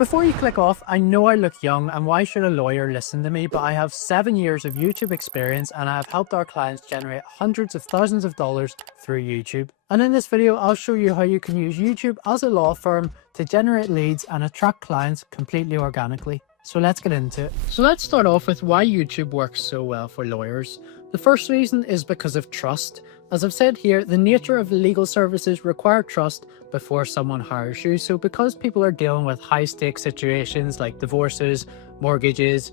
Before you click off, I know I look young and why should a lawyer listen to me, but I have 7 years of YouTube experience and I have helped our clients generate hundreds of thousands of dollars through YouTube. And in this video, I'll show you how you can use YouTube as a law firm to generate leads and attract clients completely organically. So let's get into it. So let's start off with why YouTube works so well for lawyers. The first reason is because of trust. As I've said here, the nature of legal services require trust before someone hires you. So because people are dealing with high stakes situations like divorces, mortgages,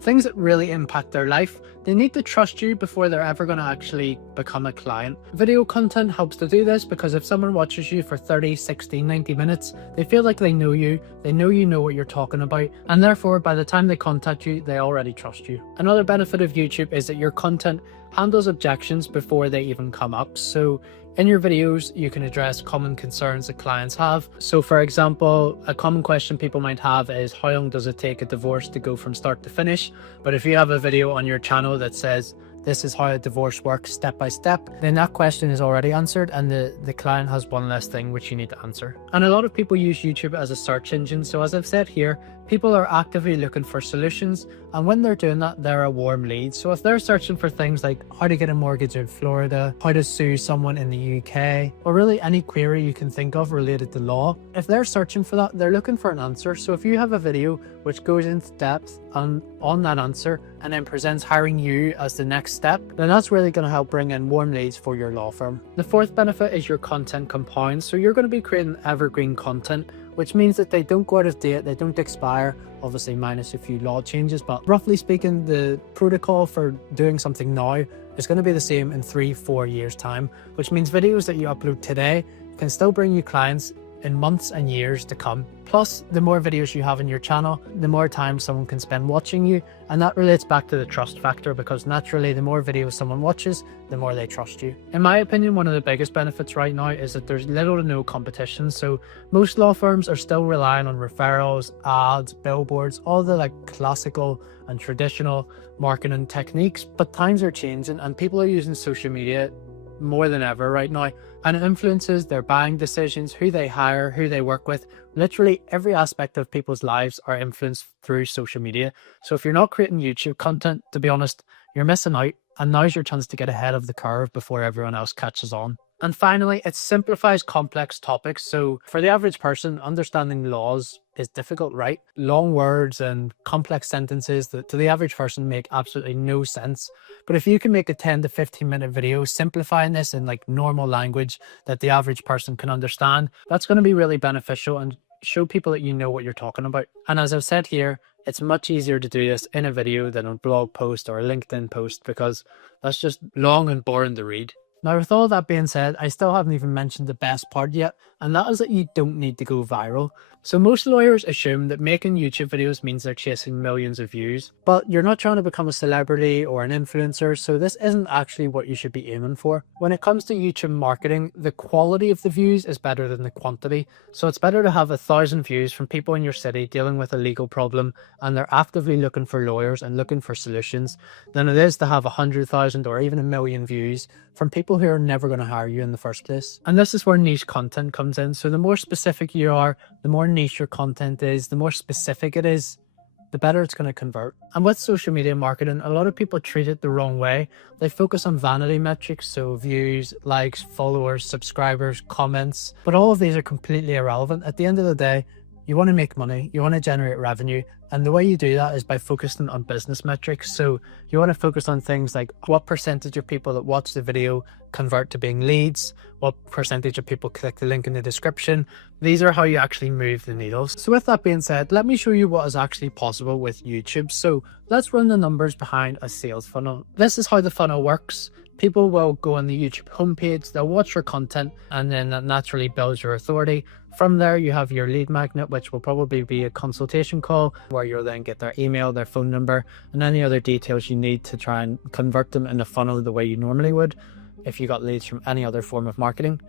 things that really impact their life, they need to trust you before they're ever going to actually become a client. Video content helps to do this because if someone watches you for 30, 60, 90 minutes, they feel like they know you know what you're talking about, and therefore by the time they contact you, they already trust you. Another benefit of YouTube is that your content handles objections before they even come up. So in your videos, you can address common concerns that clients have. So for example, a common question people might have is how long does it take a divorce to go from start to finish? But if you have a video on your channel that says, this is how a divorce works step by step, then that question is already answered and the client has one less thing which you need to answer. And a lot of people use YouTube as a search engine. So as I've said here, people are actively looking for solutions, and when they're doing that, they're a warm lead. So if they're searching for things like how to get a mortgage in Florida, how to sue someone in the UK, or really any query you can think of related to law, if they're searching for that, they're looking for an answer. So if you have a video which goes into depth on that answer and then presents hiring you as the next step, then that's really going to help bring in warm leads for your law firm. The fourth benefit is your content compounds. So you're going to be creating evergreen content, which means that they don't go out of date, they don't expire, obviously minus a few law changes, but roughly speaking, the protocol for doing something now is going to be the same in 3-4 years time, which means videos that you upload today can still bring you clients in months and years to come. Plus, the more videos you have in your channel, the more time someone can spend watching you, and that relates back to the trust factor, because naturally the more videos someone watches, the more they trust you. In my opinion, one of the biggest benefits right now is that there's little to no competition. So most law firms are still relying on referrals, ads, billboards, all the classical and traditional marketing techniques, but times are changing and people are using social media more than ever right now, and it influences their buying decisions, who they hire, who they work with. Literally every aspect of people's lives are influenced through social media. So if you're not creating YouTube content, to be honest, you're missing out, and now's your chance to get ahead of the curve before everyone else catches on. And finally, it simplifies complex topics. So for the average person, understanding laws is difficult, right? Long words and complex sentences that to the average person make absolutely no sense. But if you can make a 10 to 15 minute video simplifying this in normal language that the average person can understand, that's going to be really beneficial and show people that you know what you're talking about. And as I've said here, it's much easier to do this in a video than a blog post or a LinkedIn post, because that's just long and boring to read. Now, with all that being said, I still haven't even mentioned the best part yet, and that is that you don't need to go viral. So most lawyers assume that making YouTube videos means they're chasing millions of views, but you're not trying to become a celebrity or an influencer, so this isn't actually what you should be aiming for. When it comes to YouTube marketing, the quality of the views is better than the quantity. So it's better to have 1,000 views from people in your city dealing with a legal problem and they're actively looking for lawyers and looking for solutions than it is to have 100,000 or even 1 million views from people who are never going to hire you in the first place. And this is where niche content comes in. So the more specific you are, the more niche your content is, the more specific it is, the better it's going to convert. And with social media marketing, a lot of people treat it the wrong way. They focus on vanity metrics, so views, likes, followers, subscribers, comments, but all of these are completely irrelevant. At the end of the day, you want to make money, you want to generate revenue, and the way you do that is by focusing on business metrics. So you want to focus on things like what percentage of people that watch the video convert to being leads, what percentage of people click the link in the description. These are how you actually move the needles. So with that being said, let me show you what is actually possible with YouTube. So let's run the numbers behind a sales funnel. This is how the funnel works. People will go on the YouTube homepage, they'll watch your content, and then that naturally builds your authority. From there, you have your lead magnet, which will probably be a consultation call where you'll then get their email, their phone number, and any other details you need to try and convert them in a funnel the way you normally would if you got leads from any other form of marketing.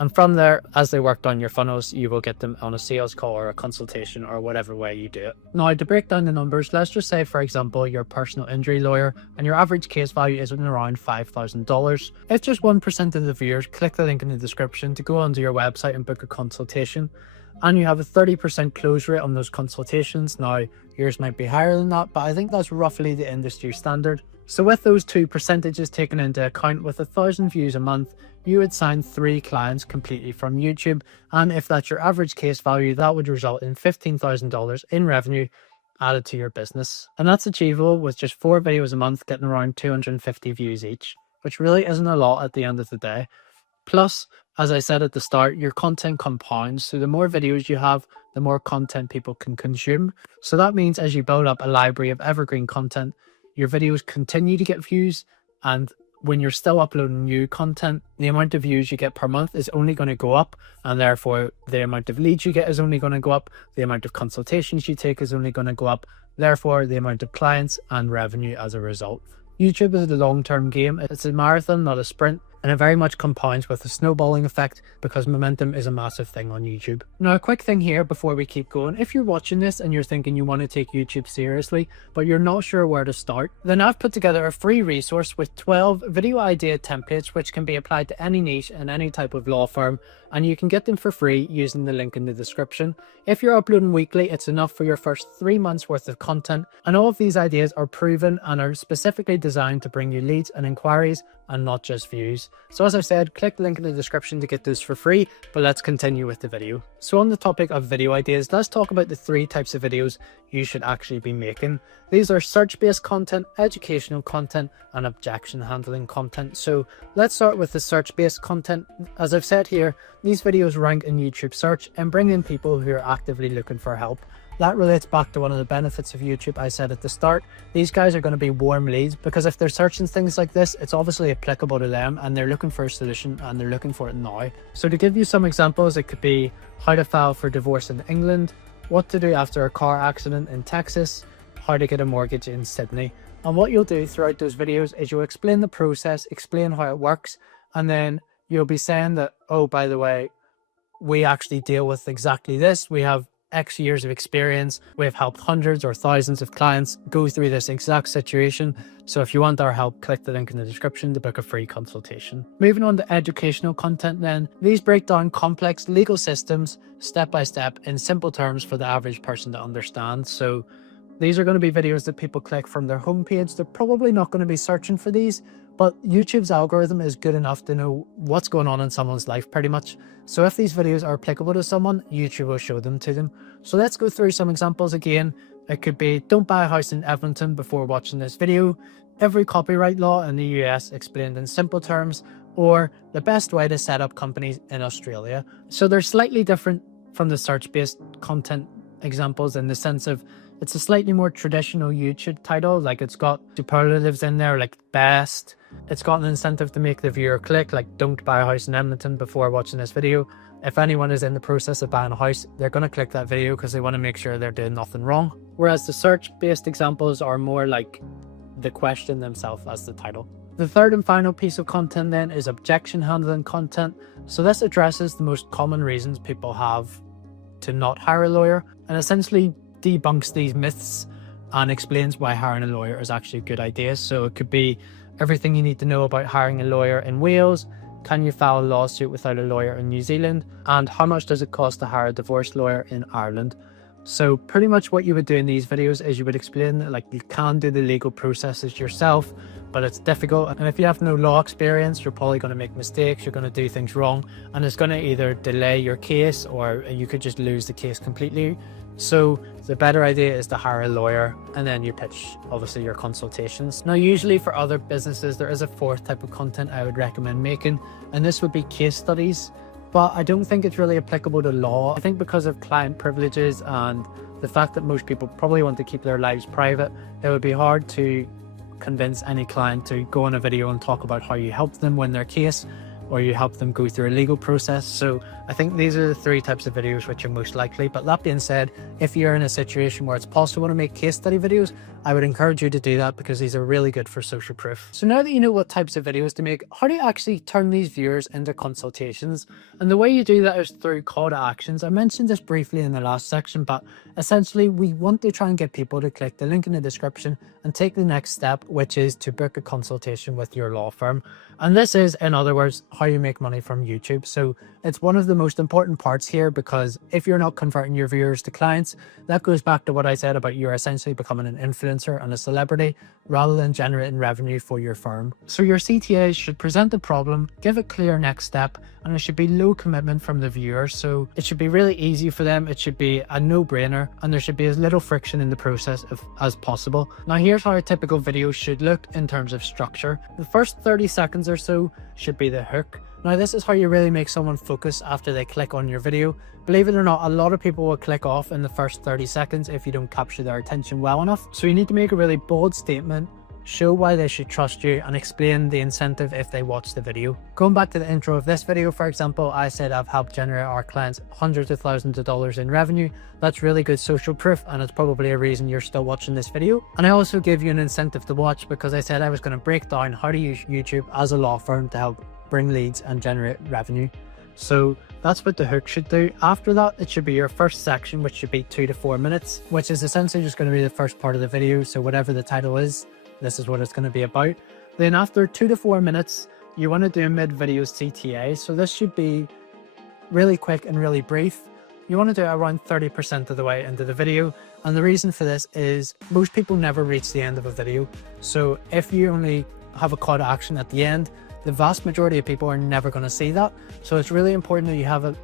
And from there, as they work down your funnels, you will get them on a sales call or a consultation or whatever way you do it. Now, to break down the numbers, let's just say, for example, you're a personal injury lawyer and your average case value is around $5,000. If just 1% of the viewers click the link in the description to go onto your website and book a consultation, and you have a 30% close rate on those consultations. Now, yours might be higher than that, but I think that's roughly the industry standard. So with those two percentages taken into account, with 1,000 views a month, you would sign 3 clients completely from YouTube. And if that's your average case value, that would result in $15,000 in revenue added to your business. And that's achievable with just 4 videos a month, getting around 250 views each, which really isn't a lot at the end of the day. Plus, as I said at the start, your content compounds. So the more videos you have, the more content people can consume. So that means as you build up a library of evergreen content, your videos continue to get views, and when you're still uploading new content, the amount of views you get per month is only going to go up, and therefore the amount of leads you get is only going to go up, the amount of consultations you take is only going to go up, therefore the amount of clients and revenue as a result. YouTube is a long-term game. It's a marathon, not a sprint, and it very much compounds with a snowballing effect because momentum is a massive thing on YouTube. Now, a quick thing here before we keep going. If you're watching this and you're thinking you want to take YouTube seriously, but you're not sure where to start, then I've put together a free resource with 12 video idea templates which can be applied to any niche and any type of law firm, and you can get them for free using the link in the description. If you're uploading weekly, it's enough for your first 3 months worth of content, and all of these ideas are proven and are specifically designed to bring you leads and inquiries and not just views. So as I said, click the link in the description to get those for free, but let's continue with the video. So on the topic of video ideas, let's talk about the 3 types of videos you should actually be making. These are search-based content, educational content, and objection handling content. So let's start with the search-based content. As I've said here, these videos rank in YouTube search and bring in people who are actively looking for help. That relates back to one of the benefits of YouTube I said at the start. These guys are going to be warm leads because if they're searching things like this, it's obviously applicable to them and they're looking for a solution and they're looking for it now. So to give you some examples, it could be how to file for divorce in England, what to do after a car accident in Texas, how to get a mortgage in Sydney. And what you'll do throughout those videos is you'll explain the process, explain how it works, and then you'll be saying that, oh, by the way, we actually deal with exactly this. We have X years of experience. We've helped hundreds or thousands of clients go through this exact situation. So if you want our help, click the link in the description to book a free consultation. Moving on to educational content then, these break down complex legal systems step by step in simple terms for the average person to understand. So these are going to be videos that people click from their homepage. They're probably not going to be searching for these, but YouTube's algorithm is good enough to know what's going on in someone's life pretty much. So if these videos are applicable to someone, YouTube will show them to them. So let's go through some examples again. It could be, don't buy a house in Edmonton before watching this video, every copyright law in the US explained in simple terms, or the best way to set up companies in Australia. So they're slightly different from the search-based content examples in the sense of it's a slightly more traditional YouTube title, like it's got superlatives in there like best. It's got an incentive to make the viewer click, like don't buy a house in Edmonton before watching this video. If anyone is in the process of buying a house, they're going to click that video because they want to make sure they're doing nothing wrong. Whereas the search-based examples are more like the question themselves as the title. The third and final piece of content then is objection handling content. So this addresses the most common reasons people have to not hire a lawyer and essentially debunks these myths and explains why hiring a lawyer is actually a good idea. So it could be everything you need to know about hiring a lawyer in Wales, can you file a lawsuit without a lawyer in New Zealand, and how much does it cost to hire a divorce lawyer in Ireland. So pretty much what you would do in these videos is you would explain that like you can do the legal processes yourself, but it's difficult, and if you have no law experience, you're probably going to make mistakes, you're going to do things wrong, and it's going to either delay your case or you could just lose the case completely. So the better idea is to hire a lawyer and then you pitch obviously your consultations. Now usually for other businesses there is a 4th type of content I would recommend making, and this would be case studies, but I don't think it's really applicable to law. I think because of client privileges and the fact that most people probably want to keep their lives private, it would be hard to convince any client to go on a video and talk about how you helped them win their case or you help them go through a legal process. So I think these are the 3 types of videos which are most likely. But that being said, if you're in a situation where it's possible to make case study videos, I would encourage you to do that because these are really good for social proof. So now that you know what types of videos to make, how do you actually turn these viewers into consultations? And the way you do that is through call to actions. I mentioned this briefly in the last section, but essentially we want to try and get people to click the link in the description and take the next step, which is to book a consultation with your law firm. And this is, in other words, how you make money from YouTube. So it's one of the most important parts here, because if you're not converting your viewers to clients, that goes back to what I said about you're essentially becoming an influencer and a celebrity rather than generating revenue for your firm. So your CTAs should present the problem, give a clear next step, and it should be low commitment from the viewer. So it should be really easy for them. It should be a no-brainer, and there should be as little friction in the process as possible. Now here's how a typical video should look in terms of structure. The first 30 seconds or so should be the hook. Now this is how you really make someone focus after they click on your video. Believe it or not, a lot of people will click off in the first 30 seconds if you don't capture their attention well enough. So you need to make a really bold statement, show why they should trust you, and explain the incentive if they watch the video. Going back to the intro of this video, for example, I said I've helped generate our clients hundreds of thousands of dollars in revenue. That's really good social proof, and it's probably a reason you're still watching this video. And I also gave you an incentive to watch because I said I was going to break down how to use YouTube as a law firm to help bring leads and generate revenue. So that's what the hook should do. After that, it should be your first section, which should be 2 to 4 minutes, which is essentially just going to be the first part of the video. So whatever the title is, this is what it's going to be about. Then after 2 to 4 minutes, you want to do a mid-video CTA. So this should be really quick and really brief. You want to do it around 30% of the way into the video. And the reason for this is most people never reach the end of a video. So if you only have a call to action at the end, the vast majority of people are never going to see that. So it's really important that you have a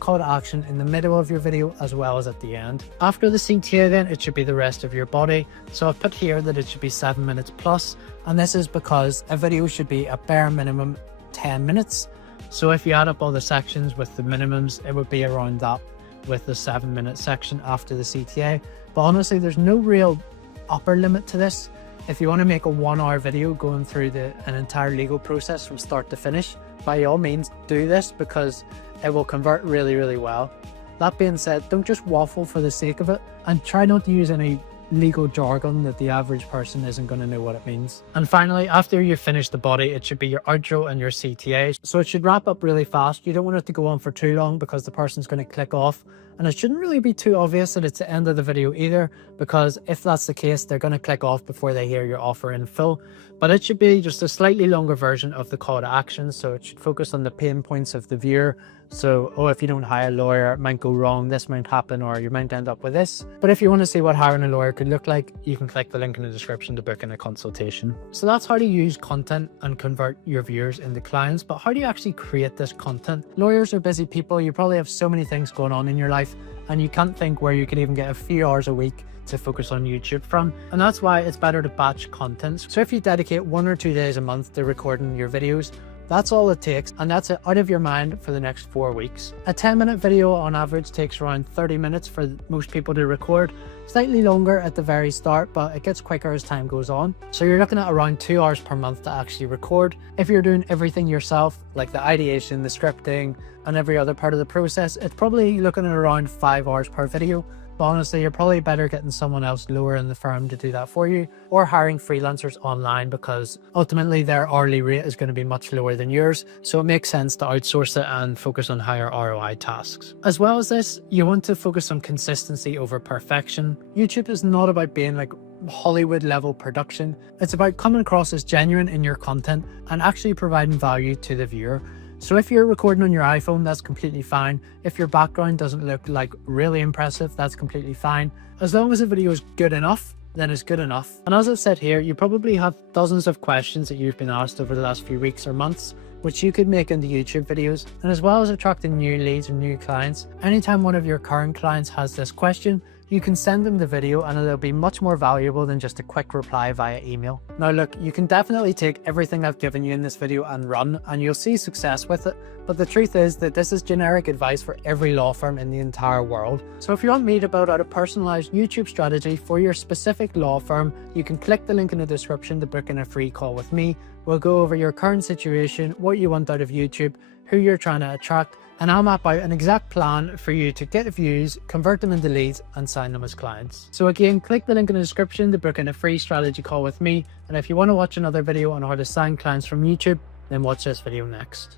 call to action in the middle of your video as well as at the end. After the CTA, then it should be the rest of your body. So I've put here that it should be 7 minutes plus, and this is because a video should be a bare minimum 10 minutes. So if you add up all the sections with the minimums, it would be around that with the 7-minute section after the CTA. But honestly, there's no real upper limit to this. If you want to make a 1-hour video going through an entire legal process from start to finish, by all means do this, because it will convert really, really well. That being said, don't just waffle for the sake of it, and try not to use any legal jargon that the average person isn't going to know what it means. And finally, after you finish the body, it should be your outro and your CTA. So it should wrap up really fast. You don't want it to go on for too long because the person's going to click off. And it shouldn't really be too obvious that it's the end of the video either, because if that's the case, they're going to click off before they hear your offer in full. But it should be just a slightly longer version of the call to action. So it should focus on the pain points of the viewer. So, oh, if you don't hire a lawyer, it might go wrong, this might happen, or you might end up with this. But if you want to see what hiring a lawyer could look like, you can click the link in the description to book in a consultation. So that's how to use content and convert your viewers into clients. But how do you actually create this content? Lawyers are busy people. You probably have so many things going on in your life, and you can't think where you could even get a few hours a week to focus on YouTube from. And that's why it's better to batch content. So if you dedicate 1 or 2 days a month to recording your videos, that's all it takes, and that's it out of your mind for the next 4 weeks. A 10-minute video on average takes around 30 minutes for most people to record, slightly longer at the very start, but it gets quicker as time goes on. So you're looking at around 2 hours per month to actually record. If you're doing everything yourself, like the ideation, the scripting, and every other part of the process, it's probably looking at around 5 hours per video. But honestly, you're probably better getting someone else lower in the firm to do that for you, or hiring freelancers online, because ultimately their hourly rate is going to be much lower than yours. So it makes sense to outsource it and focus on higher ROI tasks. As well as this, you want to focus on consistency over perfection. YouTube is not about being like Hollywood level production. It's about coming across as genuine in your content and actually providing value to the viewer. So if you're recording on your iPhone, that's completely fine. If your background doesn't look like really impressive, that's completely fine. As long as the video is good enough, then it's good enough. And as I've said here, you probably have dozens of questions that you've been asked over the last few weeks or months, which you could make into YouTube videos. And as well as attracting new leads and new clients, anytime one of your current clients has this question, you can send them the video and it'll be much more valuable than just a quick reply via email. Now look, you can definitely take everything I've given you in this video and run, and you'll see success with it. But the truth is that this is generic advice for every law firm in the entire world. So if you want me to build out a personalized YouTube strategy for your specific law firm, you can click the link in the description to book in a free call with me. We'll go over your current situation, what you want out of YouTube, who you're trying to attract, and I'll map out an exact plan for you to get views, convert them into leads, and sign them as clients. So again, click the link in the description to book in a free strategy call with me. And if you want to watch another video on how to sign clients from YouTube, then watch this video next.